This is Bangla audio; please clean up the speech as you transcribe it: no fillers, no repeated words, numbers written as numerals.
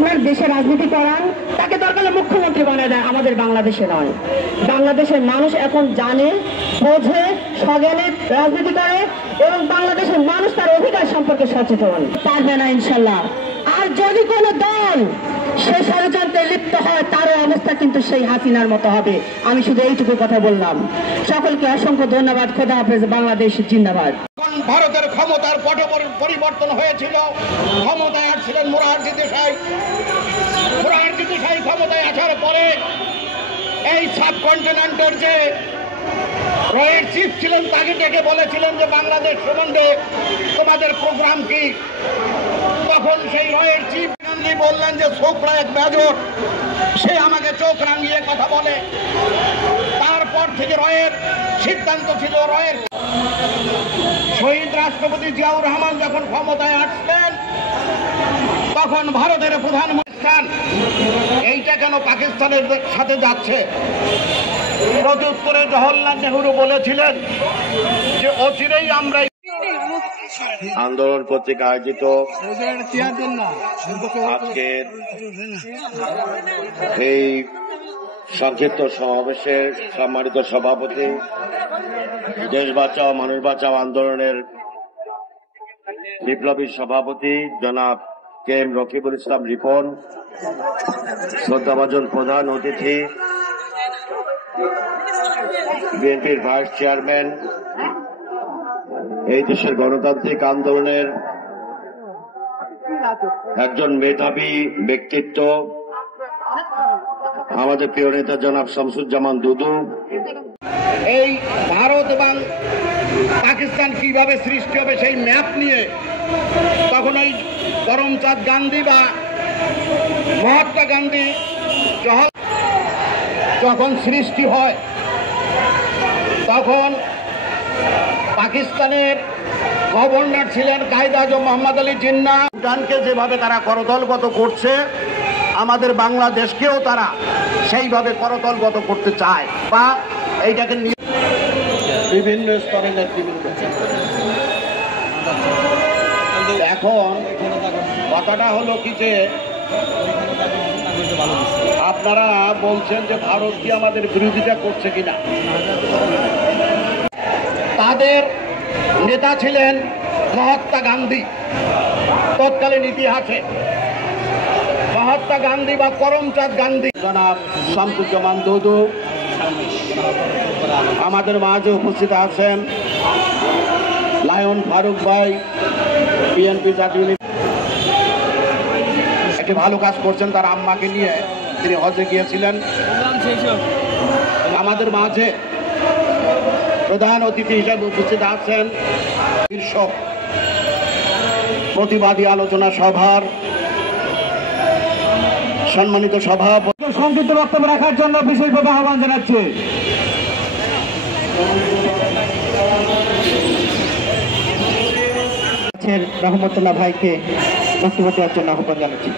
আপনার দেশে রাজনীতি করান, তাকে দরকার হলে মুখ্যমন্ত্রী বানায় দেয়, আমাদের বাংলাদেশে নয়। বাংলাদেশের মানুষ এখন জানে, বোঝে, সজ্ঞানে রাজনীতি করে এবং বাংলাদেশের মানুষ তার অধিকার সম্পর্কে সচেতন। পারবে না ইনশাল্লাহ। আর যদি কোনো দল সে ষড়যন্ত্রে লিপ্ত হয়, তারও অবস্থা কিন্তু সেই হাসিনার মতো হবে। আমি শুধু এইটুকু কথা বললাম। সকলকে অসংখ্য ধন্যবাদ। খোদা হাফেজ। বাংলাদেশ জিন্দাবাদ। ভারতের ক্ষমতার পট পরিবর্তন হয়েছিল, ক্ষমতায় আসছিলেন মোরারজি দেশাই। মোরারজি দেশাই ক্ষমতায় আসার পরে এই সাবকন্টিনেন্টের যে রয়ের চিফ ছিলেন তাকে ডেকে বলেছিলেন যে বাংলাদেশ সম্বন্ধে তোমাদের প্রোগ্রাম কি। তখন সেই রয়ের চিফ গান্ধী বললেন যে ছোকরা এক বেজর, সে আমাকে চোখ রাঙিয়ে কথা বলে। তারপর থেকে রয়ের সিদ্ধান্ত ছিল, রয়ের শহীদ রাষ্ট্রপতি জিয়াউর রহমান যখন ক্ষমতায় আসলেন তখন ভারতের প্রধানমন্ত্রী এইটা কেন পাকিস্তানের সাথে যাচ্ছে। প্রত্যুত্তরে জওহরলাল নেহরু বলেছিলেন যে অচিরেই আমরা আন্দোলন কর্তৃক আয়োজিত আজকের এই সংক্ষিপ্ত সমাবেশের সম্মানিত সভাপতি, দেশ বাঁচাও মানুষ বাঁচাও আন্দোলনের বিপ্লবী সভাপতি জনাব কে এম রকিবুল ইসলাম রিপন, শ্রদ্ধাভাজন প্রধান অতিথি বিএনপির ভাইস চেয়ারম্যান, এই দেশের গণতান্ত্রিক আন্দোলনের একজন মেধাবী ব্যক্তিত্ব, আমাদের প্রিয় নেতা জনাব শামসুজ্জামান দুদু। এই ভারত এবং পাকিস্তান কিভাবে সৃষ্টি হবে সেই ম্যাপ নিয়ে তখন ওই করমচাঁদ গান্ধী বা মহাত্মা গান্ধী যখন সৃষ্টি হয় তখন পাকিস্তানের গভর্নর ছিলেন কায়েদ আজম মোহাম্মদ আলী জিন্নাহ। ভুটানকে যেভাবে তারা করতলগত করছে, আমাদের বাংলাদেশকেও তারা সেইভাবে করতলগত করতে চায় বা এইটাকে নিয়ে বিভিন্ন স্তরে নেতৃবৃন্দ। এখন কথাটা হলো কি যে আপনারা বলছেন যে ভারত কি আমাদের বিরোধিতা করছে কিনা। তাদের নেতা ছিলেন মহাত্মা গান্ধী। তৎকালীন ইতিহাসে মহাত্মা গান্ধী বা করমচাঁদ গান্ধী, জনাব শামসুজ্জামান দুদু আমাদের মাঝে উপস্থিত আছেন, লায়ন ফারুক ভাই বিএনপি জাতীয় একটি ভালো কাজ করছেন, তার আম্মাকে নিয়ে তিনি হজে গিয়েছিলেন। আমাদের মাঝে প্রধান অতিথি হিসেবে উপস্থিত আছেন শীর্ষ প্রতিবাদী আলোচনা সভার সম্মানিত সভাপতি। সংক্ষিপ্ত বক্তব্য রাখার জন্য বিশেষভাবে আহ্বান জানাচ্ছি রহমতুল্লাহ ভাইকে বক্তব্য দেওয়ার জন্য আহ্বান জানাচ্ছি।